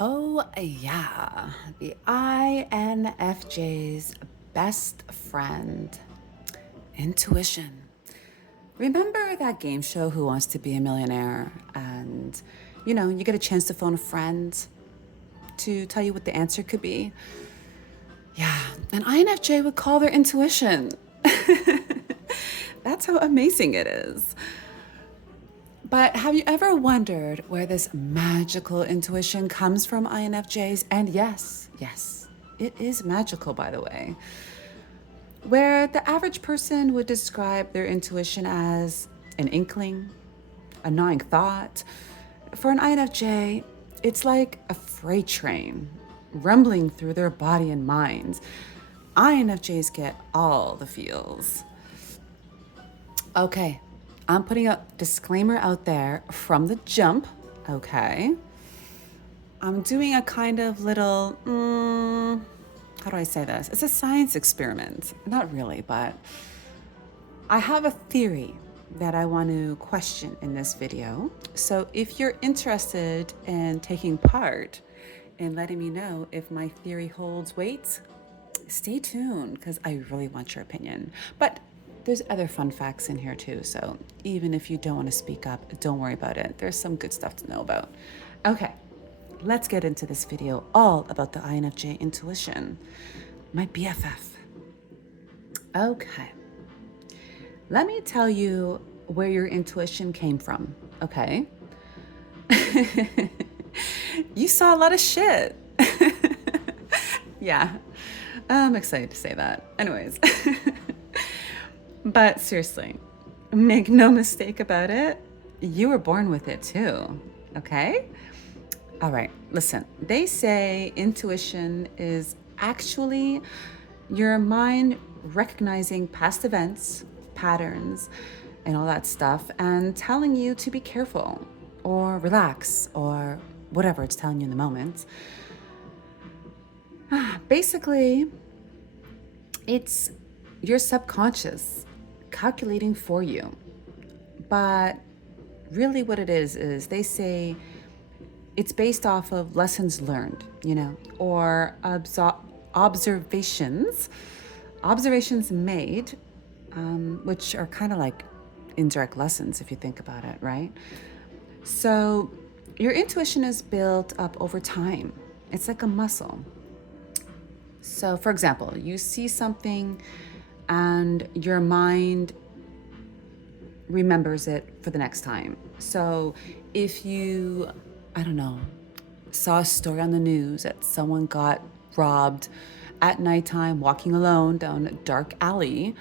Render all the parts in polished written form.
Oh, yeah. The INFJ's best friend, intuition. Remember that game show, Who Wants to Be a Millionaire? And, you get a chance to phone a friend to tell you what the answer could be. Yeah, an INFJ would call their intuition. That's how amazing it is. But have you ever wondered where this magical intuition comes from, INFJs? And yes, it is magical, by the way. Where the average person would describe their intuition as an inkling, a gnawing thought, for an INFJ, it's like a freight train rumbling through their body and mind. INFJs get all the feels. Okay, I'm putting a disclaimer out there from the jump, okay? I'm doing a kind of little, how do I say this? It's a science experiment. Not really, but I have a theory that I want to question in this video. So if you're interested in taking part and letting me know if my theory holds weight, stay tuned because I really want your opinion. But there's other fun facts in here too, so even if you don't want to speak up, don't worry about it. There's some good stuff to know about. Okay, let's get into this video all about the INFJ intuition, my BFF. Okay, let me tell you where your intuition came from, okay? You saw a lot of shit. Yeah, I'm excited to say that. Anyways. But seriously, make no mistake about it, you were born with it too, okay? All right, listen, they say intuition is actually your mind recognizing past events, patterns, and all that stuff, and telling you to be careful or relax or whatever it's telling you in the moment. Basically, it's your subconscious calculating for you. But really what it is they say it's based off of lessons learned, or observations made, which are kind of like indirect lessons if you think about it, right? So your intuition is built up over time. It's like a muscle. So for example, you see something and your mind remembers it for the next time. So if you, I don't know, saw a story on the news that someone got robbed at nighttime walking alone down a dark alley,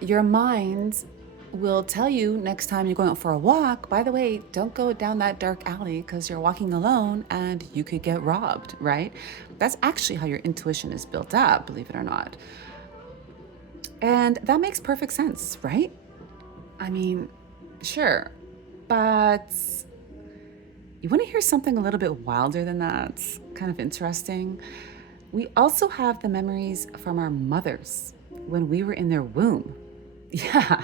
your mind will tell you next time you're going out for a walk, by the way, don't go down that dark alley because you're walking alone and you could get robbed, right? That's actually how your intuition is built up, believe it or not. And that makes perfect sense, right? I mean, sure, but you want to hear something a little bit wilder than that? Kind of interesting. We also have the memories from our mothers when we were in their womb. Yeah.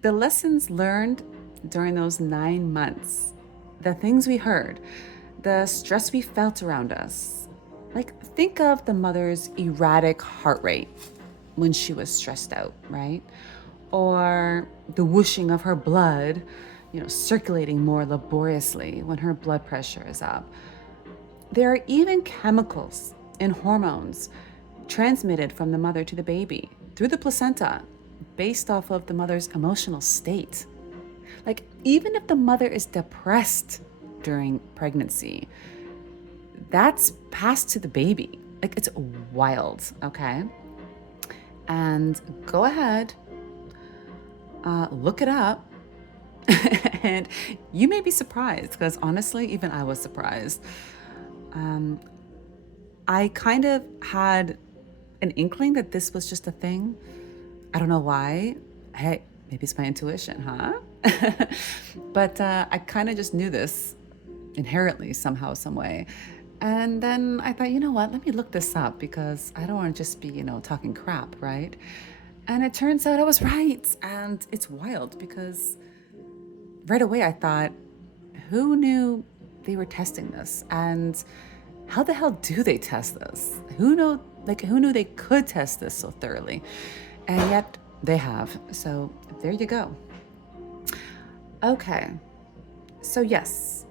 The lessons learned during those 9 months, the things we heard, the stress we felt around us. Like, think of the mother's erratic heart rate when she was stressed out, right? Or the whooshing of her blood, circulating more laboriously when her blood pressure is up. There are even chemicals and hormones transmitted from the mother to the baby through the placenta based off of the mother's emotional state. Like, even if the mother is depressed during pregnancy, that's passed to the baby. Like, it's wild, okay? And go ahead, look it up, and you may be surprised, because honestly, even I was surprised. I kind of had an inkling that this was just a thing. I don't know why. Hey, maybe it's my intuition, huh? But I kind of just knew this inherently somehow, some way. And then I thought, you know what, let me look this up because I don't want to just be, talking crap, right? And it turns out I was right. And it's wild because right away I thought, who knew they were testing this. And how the hell do they test this? Who knew they could test this so thoroughly? And yet they have. So there you go. Okay. So yes,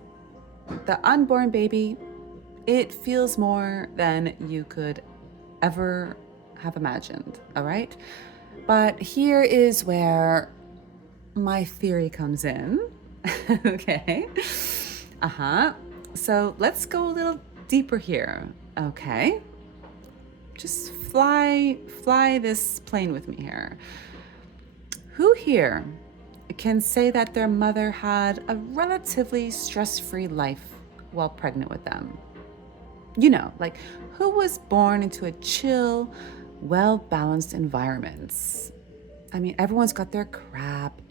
the unborn baby, it feels more than you could ever have imagined, all right? But here is where my theory comes in. Okay. So let's go a little deeper here. Okay. Just fly this plane with me here. Who here can say that their mother had a relatively stress-free life while pregnant with them? Like who was born into a chill, well-balanced environment? I mean, everyone's got their crap,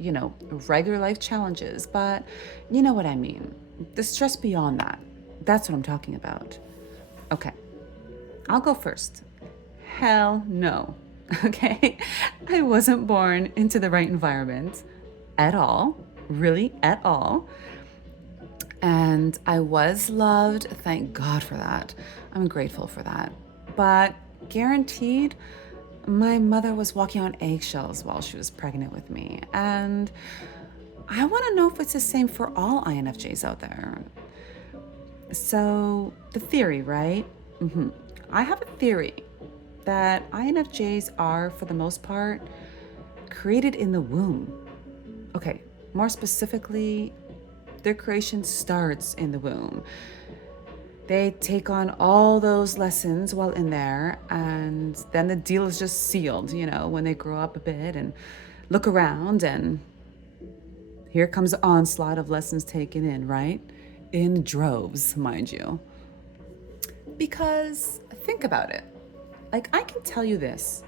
regular life challenges, but you know what I mean. The stress beyond that. That's what I'm talking about. Okay, I'll go first. Hell no. Okay, I wasn't born into the right environment at all, really at all. And I was loved, thank God for that. I'm grateful for that. But guaranteed, my mother was walking on eggshells while she was pregnant with me. And I want to know if it's the same for all INFJs out there. So the theory, right? I have a theory that INFJs are, for the most part, created in the womb. Okay, more specifically, their creation starts in the womb. They take on all those lessons while in there, and then the deal is just sealed, when they grow up a bit and look around, and here comes the onslaught of lessons taken in, right? In droves, mind you. Because think about it. Like, I can tell you this.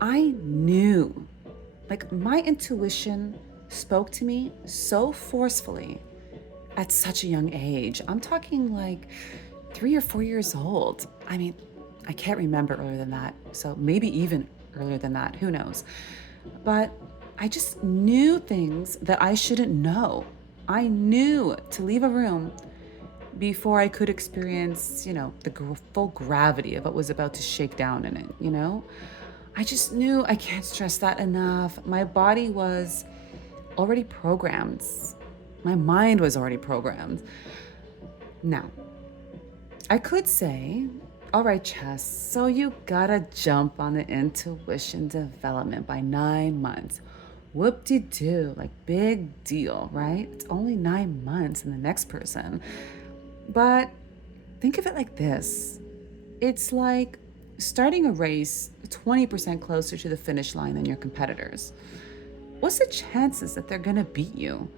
I knew, my intuition spoke to me so forcefully at such a young age. I'm talking 3 or 4 years old. I mean, I can't remember earlier than that. So maybe even earlier than that, who knows? But I just knew things that I shouldn't know. I knew to leave a room before I could experience, the full gravity of what was about to shake down in it, I just knew, I can't stress that enough. My body was already programmed. My mind was already programmed. Now, I could say, all right, Chess, so you gotta jump on the intuition development by 9 months. Whoop-de-doo, big deal, right? It's only 9 months in the next person. But think of it like this. It's like starting a race 20% closer to the finish line than your competitors. What's the chances that they're gonna beat you?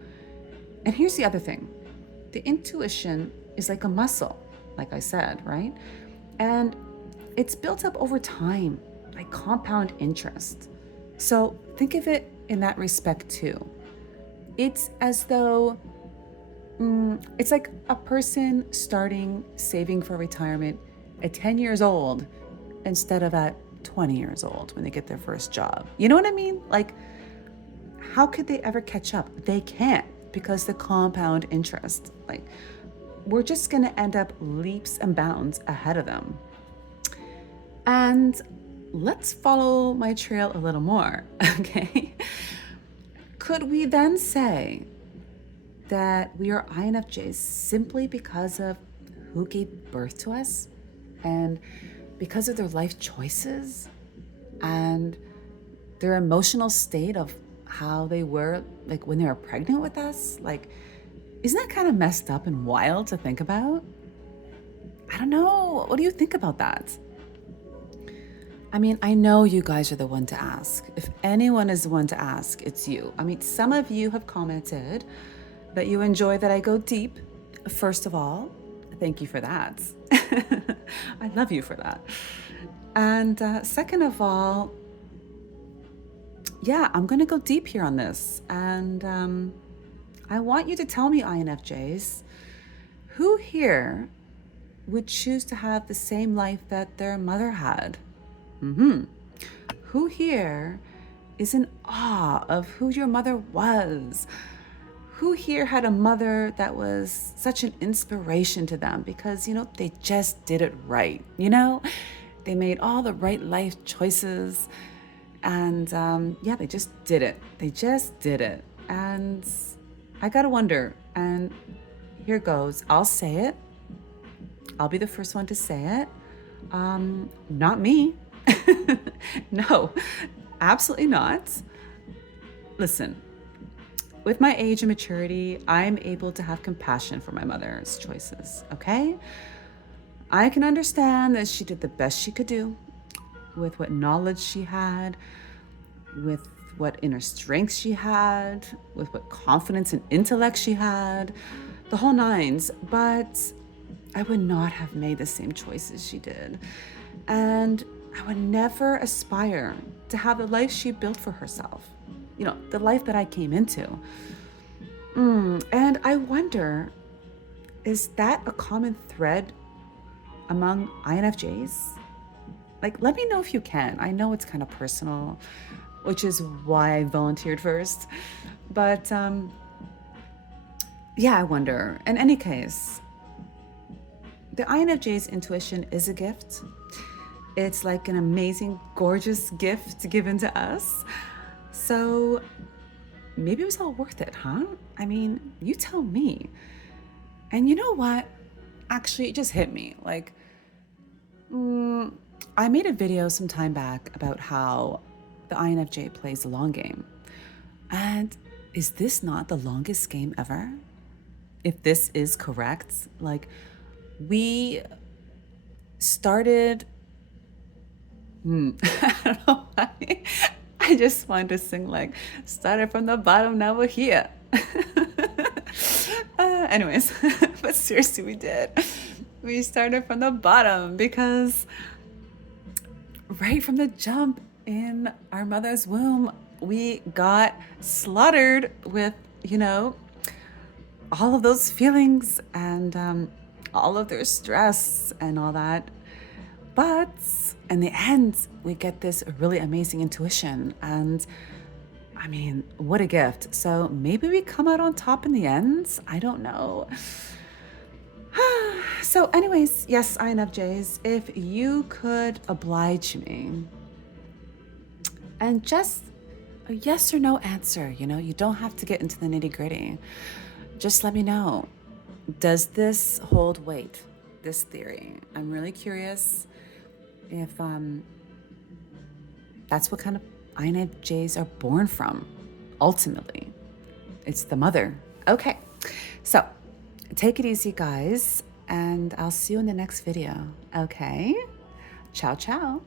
And here's the other thing. The intuition is like a muscle, like I said, right? And it's built up over time, like compound interest. So think of it in that respect too. It's as though it's like a person starting saving for retirement at 10 years old instead of at 20 years old when they get their first job. You know what I mean? How could they ever catch up? They can't, because the compound interest. We're just gonna end up leaps and bounds ahead of them. And let's follow my trail a little more, okay? Could we then say that we are INFJs simply because of who gave birth to us and because of their life choices and their emotional state of how they were when they were pregnant with us? Isn't that kind of messed up and wild to think about? I don't know. What do you think about that? I mean, I know you guys are the one to ask. If anyone is the one to ask, it's you. I mean, some of you have commented that you enjoy that I go deep. First of all, thank you for that. I love you for that. And second of all, yeah, I'm going to go deep here on this. And I want you to tell me, INFJs, who here would choose to have the same life that their mother had? Who here is in awe of who your mother was? Who here had a mother that was such an inspiration to them because, they just did it right, They made all the right life choices and yeah, they just did it. They just did it. And I gotta wonder, and here goes. I'll say it. I'll be the first one to say it. Not me. No, absolutely not. Listen, with my age and maturity, I'm able to have compassion for my mother's choices, okay? I can understand that she did the best she could do with what knowledge she had, with what inner strength she had, with what confidence and intellect she had, the whole nines. But I would not have made the same choices she did. And I would never aspire to have the life she built for herself, the life that I came into. And I wonder, is that a common thread among INFJs? Like, let me know if you can. I know it's kind of personal, which is why I volunteered first. But yeah, I wonder. In any case, the INFJ's intuition is a gift. It's like an amazing, gorgeous gift given to us. So maybe it was all worth it, huh? I mean, you tell me. And you know what? Actually, it just hit me. Like, I made a video some time back about how the INFJ plays the long game. And is this not the longest game ever? If this is correct, like, we started, I don't know why. I just wanted to sing like, started from the bottom, now we're here. Anyways, but seriously, we did. We started from the bottom because right from the jump in our mother's womb, we got slaughtered with, all of those feelings and all of their stress and all that. But in the end, we get this really amazing intuition. And I mean, what a gift. So maybe we come out on top in the end. I don't know. So anyways, yes, INFJs, if you could oblige me and just a yes or no answer, you don't have to get into the nitty gritty. Just let me know. Does this hold weight, this theory? I'm really curious if that's what kind of INFJs are born from. Ultimately, it's the mother. Okay, so take it easy, guys, and I'll see you in the next video. Okay, ciao, ciao.